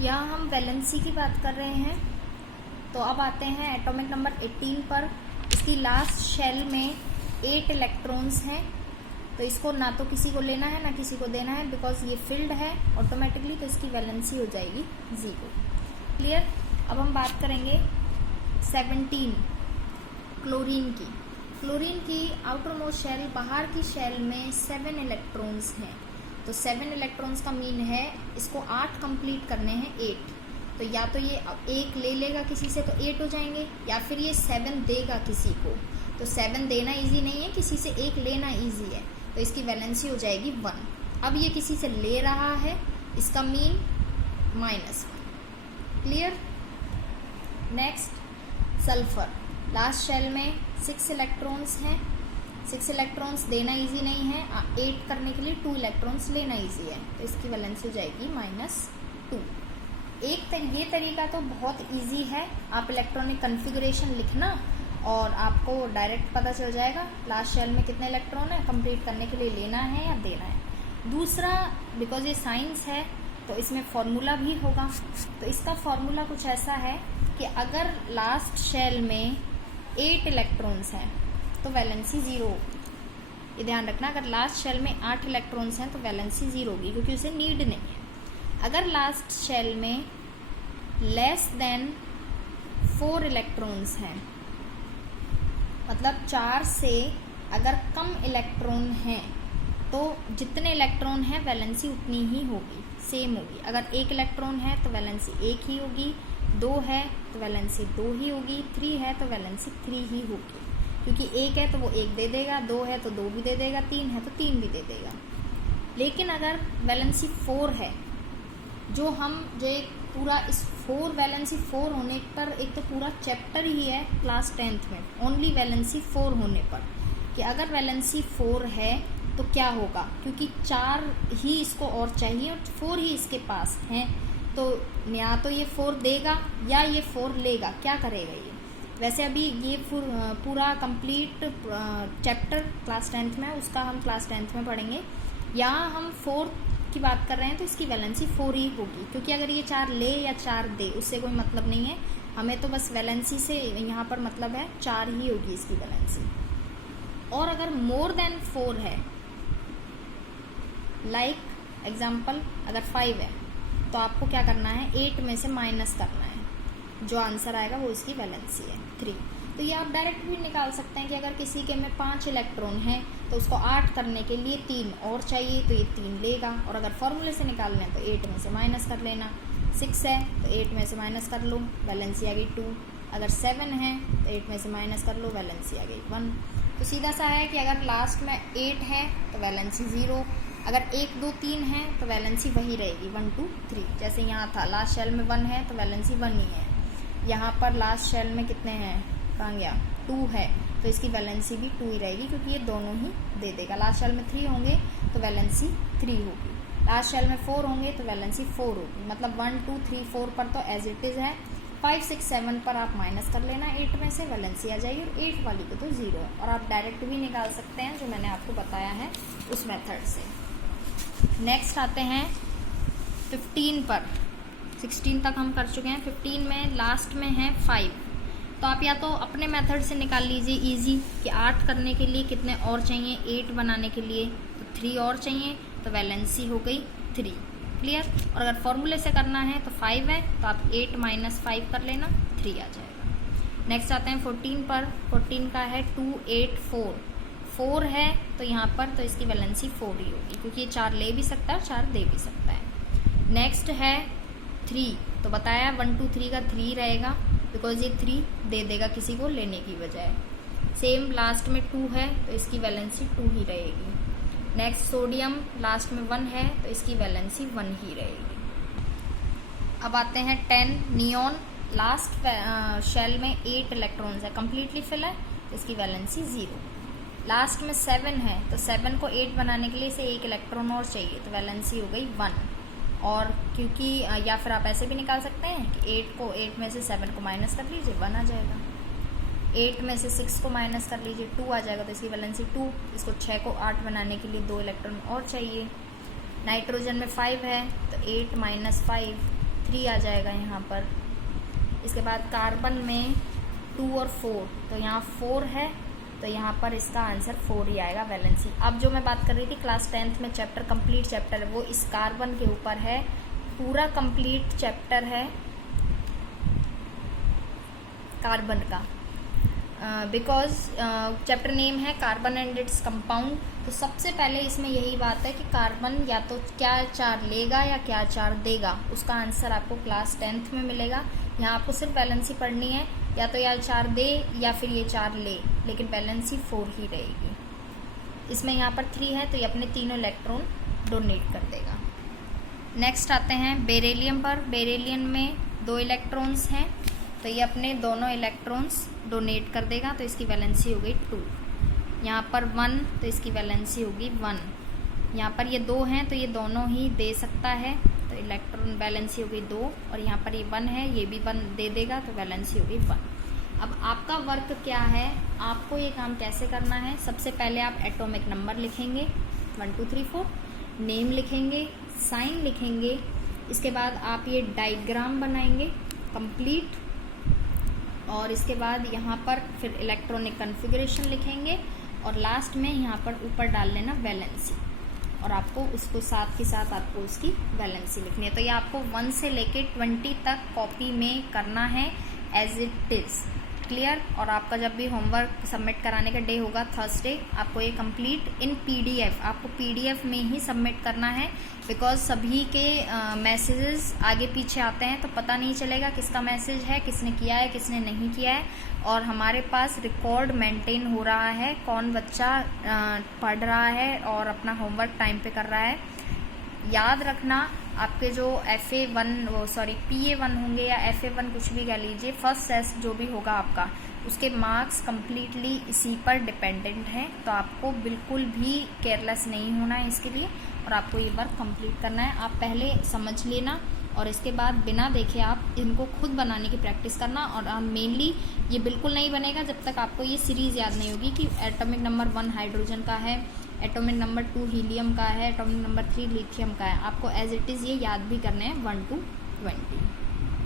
यहाँ हम वैलेंसी की बात कर रहे हैं। तो अब आते हैं एटॉमिक नंबर 18 पर। इसकी लास्ट शेल में 8 इलेक्ट्रॉन्स हैं, तो इसको ना तो किसी को लेना है ना किसी को देना है, बिकॉज ये फिल्ड है ऑटोमेटिकली, तो इसकी वैलेंसी हो जाएगी 0। क्लियर। अब हम बात करेंगे 17 क्लोरीन की। क्लोरीन की आउटर मोस्ट शेल, बाहर की शेल में 7 इलेक्ट्रॉन्स हैं। तो 7 इलेक्ट्रॉन्स का मीन है इसको 8 कंप्लीट करने हैं 8। तो या तो ये 1 ले लेगा किसी से तो 8 हो जाएंगे, या फिर ये 7 देगा किसी को। तो 7 देना इजी नहीं है, किसी से 1 लेना इजी है, तो इसकी वैलेंसी हो जाएगी 1। अब ये किसी से ले रहा है, इसका mean -1। Clear. Next sulphur, last shell में 6 इलेक्ट्रॉन्स हैं। 6 इलेक्ट्रॉन्स देना इजी नहीं है, 8 करने के लिए 2 इलेक्ट्रॉन्स लेना इजी है, तो इसकी वैलेंसी हो जाएगी -2। ये तरीका तो बहुत इजी है, आप इलेक्ट्रॉनिक कन्फिगरेशन लिखना और आपको डायरेक्ट पता चल जाएगा लास्ट शेल में कितने इलेक्ट्रॉन है, कंप्लीट करने के लिए लेना है या देना है। दूसरा, बिकॉज ये साइंस है तो इसमें फॉर्मूला भी होगा। तो इसका फॉर्मूला कुछ ऐसा है कि अगर लास्ट शेल में 8 इलेक्ट्रॉन्स हैं तो वैलेंसी 0 होगी। ये ध्यान रखना, अगर लास्ट शेल में 8 इलेक्ट्रॉन्स हैं तो वैलेंसी 0 होगी, क्योंकि उसे नीड नहीं है। अगर लास्ट शेल में लेस देन 4 इलेक्ट्रॉन्स हैं, मतलब 4 से अगर कम इलेक्ट्रॉन हैं, तो जितने इलेक्ट्रॉन हैं वैलेंसी उतनी ही होगी, सेम होगी। अगर 1 इलेक्ट्रॉन है तो वैलेंसी 1 ही होगी, 2 है तो वैलेंसी 2 ही होगी, 3 है तो वैलेंसी 3 ही होगी, क्योंकि 1 है तो वो 1 दे देगा, 2 है तो 2 भी दे देगा, 3 है तो 3 भी दे देगा। लेकिन अगर वैलेंसी 4 है, जो एक पूरा इस 4 वैलेंसी 4 होने पर, एक तो पूरा चैप्टर ही है क्लास 10th में ओनली वैलेंसी 4 होने पर, कि अगर वैलेंसी 4 है तो क्या होगा, क्योंकि 4 ही इसको और चाहिए और 4 ही इसके पास हैं, तो या तो ये 4 देगा या ये 4 लेगा, क्या करेगा ये। वैसे अभी ये पूरा कंप्लीट चैप्टर क्लास 10th में, उसका हम क्लास 10th में पढ़ेंगे। यहाँ हम 4 की बात कर रहे हैं तो इसकी वैलेंसी 4 ही होगी, क्योंकि अगर ये 4 ले या 4 दे उससे कोई मतलब नहीं है, हमें तो बस वैलेंसी से यहाँ पर मतलब है 4 ही होगी इसकी वैलेंसी। और अगर मोर देन 4 है, लाइक एग्जाम्पल अगर 5 है, तो आपको क्या करना है, 8 में से माइनस करना है, जो आंसर आएगा वो इसकी वैलेंसी है 3। तो ये आप डायरेक्ट भी निकाल सकते हैं कि अगर किसी के में 5 इलेक्ट्रॉन हैं तो उसको 8 करने के लिए 3 और चाहिए, तो ये 3 लेगा। और अगर फॉर्मूले से निकालना है तो 8 में से माइनस कर लेना। 6 है तो 8 में से माइनस कर लो, वैलेंसी आ गई 2। अगर 7 है तो 8 में से माइनस कर लो, वैलेंसी आ गई 1। तो सीधा सा है कि अगर लास्ट में 8 है तो वैलेंसी 0, अगर 1 2 3 है तो वैलेंसी वही रहेगी 1 2 3। जैसे यहाँ था लास्ट शेल में 1 है तो वैलेंसी 1 ही है, यहाँ पर लास्ट शेल में कितने हैं, कहाँ गया, 2 है, तो इसकी वैलेंसी भी 2 ही रहेगी, क्योंकि ये दोनों ही दे देगा। लास्ट शेल में 3 होंगे तो वैलेंसी 3 होगी, लास्ट शेल में 4 होंगे तो वैलेंसी 4 होगी। मतलब 1 2 3 4 पर तो एज इट इज़ है, 5 6 7 पर आप माइनस कर लेना 8 में से, वैलेंसी आ जाएगी, और 8 वाली को तो 0 है। और आप डायरेक्ट भी निकाल सकते हैं, जो मैंने आपको बताया है उस मेथड से। नेक्स्ट आते हैं 15 पर। 16 तक हम कर चुके हैं, 15 में लास्ट में है 5। तो आप या तो अपने मेथड से निकाल लीजिए इजी, कि 8 करने के लिए कितने और चाहिए, 8 बनाने के लिए तो 3 और चाहिए, तो वैलेंसी हो गई 3। क्लियर। और अगर फॉर्मूले से करना है तो 5 है तो आप 8 - 5 कर लेना, 3 आ जाएगा। नेक्स्ट आते हैं 14 पर। 14 का है 2 8 4। 4 है तो यहाँ पर तो इसकी वैलेंसी 4 ही होगी, क्योंकि ये 4 ले भी सकता है और 4 दे भी सकता है। नेक्स्ट है 3, तो बताया 1 2 3 का 3 रहेगा, बिकॉज ये 3 दे देगा किसी को लेने की बजाय। सेम लास्ट में 2 है तो इसकी वैलेंसी 2 ही रहेगी। नेक्स्ट सोडियम, लास्ट में 1 है तो इसकी वैलेंसी 1 ही रहेगी। अब आते हैं 10 नियॉन। लास्ट शेल में 8 इलेक्ट्रॉन्स है, कम्प्लीटली फिल है, तो इसकी वैलेंसी 0। लास्ट में 7 है तो 7 को 8 बनाने के लिए इसे 1 इलेक्ट्रॉन और चाहिए, तो वैलेंसी हो गई 1। और क्योंकि या फिर आप ऐसे भी निकाल सकते हैं कि 8 में से 7 को माइनस कर लीजिए, 1 आ जाएगा। 8 में से 6 को माइनस कर लीजिए, 2 आ जाएगा, तो इसकी वैलेंसी 2। इसको 6 को 8 बनाने के लिए 2 इलेक्ट्रॉन और चाहिए। नाइट्रोजन में 5 है तो 8 - 5 3 आ जाएगा यहाँ पर। इसके बाद कार्बन में 2 और 4, तो यहाँ 4 है, तो यहाँ पर इसका आंसर 4 ही आएगा वैलेंसी। अब जो मैं बात कर रही थी क्लास 10th में चैप्टर कंप्लीट चैप्टर है वो इस कार्बन के ऊपर है, पूरा कंप्लीट चैप्टर है कार्बन का, बिकॉज चैप्टर नेम है कार्बन एंड इट्स कंपाउंड। तो सबसे पहले इसमें यही बात है कि कार्बन या तो क्या चार लेगा या क्या चार देगा, उसका आंसर आपको क्लास 10th में मिलेगा। यहाँ आपको सिर्फ वैलेंसी पढ़नी है, या तो या 4 दे या फिर ये 4 ले, लेकिन वैलेंसी 4 ही रहेगी। इसमें यहाँ पर 3 है तो ये अपने तीनों इलेक्ट्रॉन डोनेट कर देगा। नेक्स्ट आते हैं बेरिलियम पर। बेरिलियम में 2 इलेक्ट्रॉन्स हैं, तो ये अपने दोनों इलेक्ट्रॉन्स डोनेट कर देगा, तो इसकी वैलेंसी हो गई 2। यहाँ पर 1, तो इसकी वैलेंसी होगी 1। यहाँ पर ये 2 हैं तो ये दोनों ही दे सकता है, तो इलेक्ट्रॉन वैलेंसी होगी 2, और यहाँ पर ये 1 है, ये भी 1 दे देगा, तो वैलेंसी होगी 1। अब आपका वर्क क्या है, आपको ये काम कैसे करना है। सबसे पहले आप एटॉमिक नंबर लिखेंगे 1 2 3 4, नेम लिखेंगे, साइन लिखेंगे, इसके बाद आप ये डायग्राम बनाएंगे कंप्लीट, और इसके बाद यहाँ पर फिर इलेक्ट्रॉनिक कन्फिगरेशन लिखेंगे, और लास्ट में यहाँ पर ऊपर डाल लेना वैलेंसी, और आपको उसको साथ के साथ आपको उसकी वैलेंसी लिखनी है। तो ये आपको 1 से लेके 20 तक कॉपी में करना है एज इट इज़, क्लियर। और आपका जब भी होमवर्क सबमिट कराने का डे होगा थर्सडे, आपको ये कंप्लीट इन PDF, आपको PDF में ही सबमिट करना है, बिकॉज सभी के मैसेजेस आगे पीछे आते हैं तो पता नहीं चलेगा किसका मैसेज है, किसने किया है, किसने नहीं किया है। और हमारे पास रिकॉर्ड मेंटेन हो रहा है, कौन बच्चा पढ़ रहा है और अपना होमवर्क टाइम पे कर रहा है। याद रखना, आपके जो PA1 होंगे या FA1 कुछ भी कह लीजिए, फर्स्ट सेस्ट जो भी होगा आपका, उसके मार्क्स कम्प्लीटली इसी पर डिपेंडेंट हैं। तो आपको बिल्कुल भी केयरलेस नहीं होना है इसके लिए, और आपको ये वर्क कंप्लीट करना है। आप पहले समझ लेना, और इसके बाद बिना देखे आप इनको खुद बनाने की प्रैक्टिस करना। और मेनली ये बिल्कुल नहीं बनेगा जब तक आपको ये सीरीज़ याद नहीं होगी कि एटॉमिक नंबर 1 हाइड्रोजन का है, एटॉमिक नंबर 2 हीलियम का है, एटॉमिक नंबर 3 लिथियम का है। आपको एज इट इज़ ये याद भी करने हैं 1 to 20।